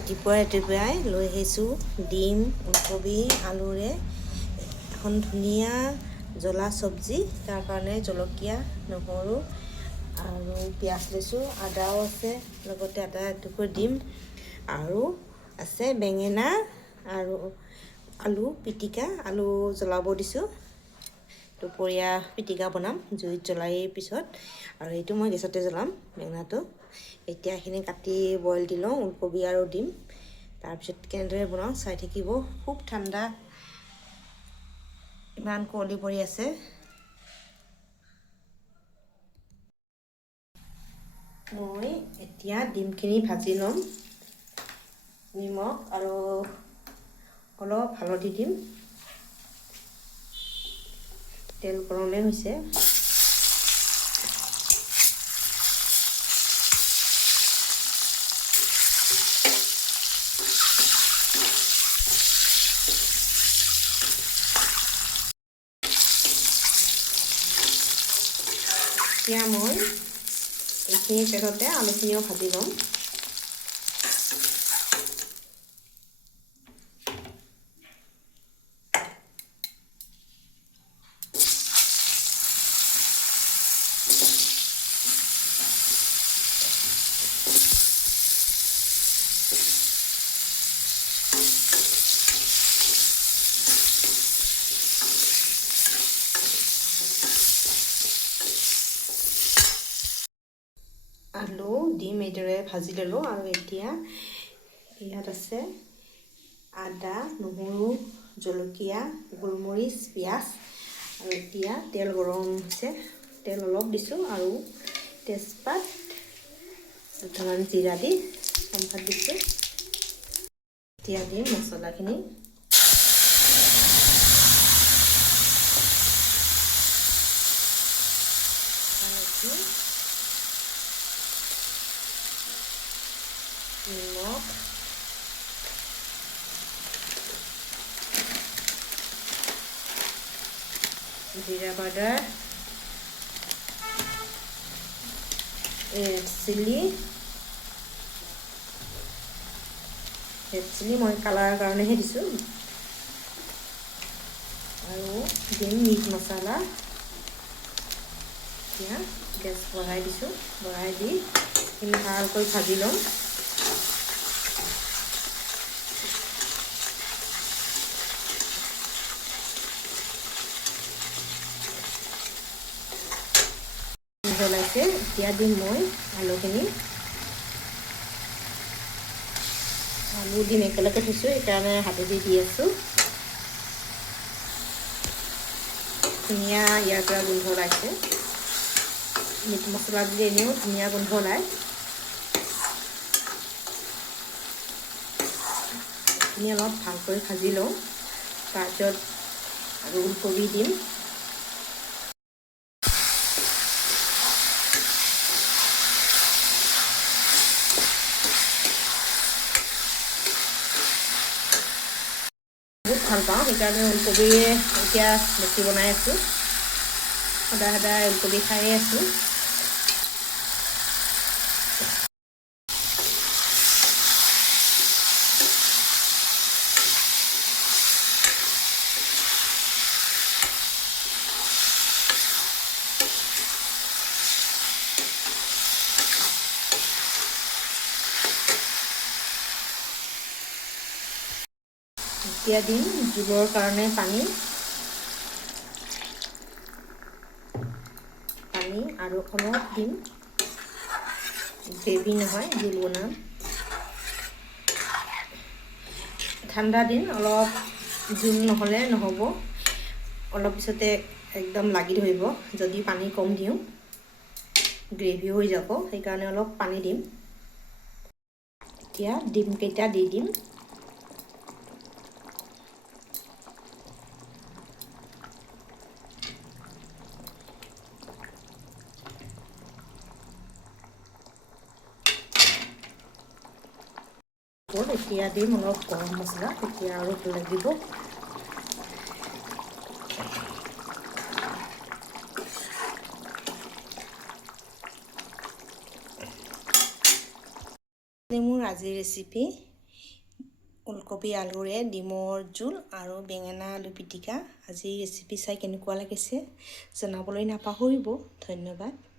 ৰাতিপুৱাই লৈ আহিছোঁ ডিম, ওলকবি, আলুৰে এখন ধুনীয়া জ্বলা চব্জি। তাৰ কাৰণে জলকীয়া, নহৰু আৰু পিঁয়াজ লৈছোঁ, আদাও আছে, লগতে আদা এটুকুৰ দিম আৰু আছে বেঙেনা আৰু আলু পিটিকা, আলু জ্বলাব দিছোঁ। দুপৰীয়া পিটিকা বনাম জুইত জ্বলাই পিছত, আৰু এইটো মই গেছতে জ্বলাম বেঙেনাটো। এতিয়া এইখিনি কাটি বইল দি লওঁ, ওলকবি আৰু দিম। তাৰপিছত কেনেদৰে বনাওঁ চাই থাকিব। খুব ঠাণ্ডা, ইমান কুঁৱলী পৰি আছে। মই এতিয়া ডিমখিনি ভাজি ল'ম। নিমখ আৰু অলপ হালধি দিম। তেল গৰমে হৈছে। এতিয়া মই এইখিনি তেলতে আলুখিনিও ভাজি ল'ম। আলু ডিম এইদৰে ভাজি ল'লোঁ, আৰু এতিয়া ইয়াত আছে আদা, নহৰু, জলকীয়া, গোলমৰিচ, পিঁয়াজ, আৰু এতিয়া তেল গৰম হৈছে, তেল অলপ দিছোঁ আৰু তেজপাত, দুটামান জিৰা দি সম্ভাত দিছোঁ। এতিয়া দিম মছলাখিনি। নিমখ, জিৰা পাউডাৰ, ৰেড চিলি মই কালাৰৰ কাৰণেহে দিছোঁ, আৰু দিম মিট মছলা। এতিয়া গেছ বঢ়াই দিছোঁ, বঢ়াই দি এইখিনি ভালকৈ ভাজি ল'ম। জ্বলাইছে, এতিয়া দিম মই আলুখিনি। আলু দিম একেলগে থৈছোঁ, সেইকাৰণে হাতেদি দি আছোঁ। ধুনীয়া ইয়াৰ পৰা গোন্ধ ওলাইছে। মিট মছলা দিলে এনেও ধুনীয়া গোন্ধ ওলায়। এইখিনি অলপ ভালকৈ ভাজি লওঁ। তাৰপিছত আৰু ওলকবি দিম। বহুত ভাল পাওঁ, সেইকাৰণে ওলকবি এতিয়া বেছি বনাই আছোঁ। সদায় ওলকবি খায়ে আছোঁ। এতিয়া দিম জোলৰ কাৰণে পানী আৰু অলপ দিম, গ্ৰেভি নহয়, জোল বনাম। ঠাণ্ডা দিন, অলপ জোল নহ'লে নহ'ব, অলপ পিছতে একদম লাগি ধৰিব। যদি পানী কম দিওঁ গ্ৰেভি হৈ যাব, সেইকাৰণে অলপ পানী দিম। এতিয়া ডিমকেইটা দি দিম। এতিয়া দিম অলপ গৰম মছলা, তেতিয়া আৰু ভাল লাগিব। মোৰ আজিৰ ৰেচিপি ওলকবি আলুৰে ডিমৰ জোল আৰু বেঙেনা আলু পিটিকা। আজি ৰেচিপি চাই কেনেকুৱা লাগিছে জনাবলৈ নাপাহৰিব। ধন্যবাদ।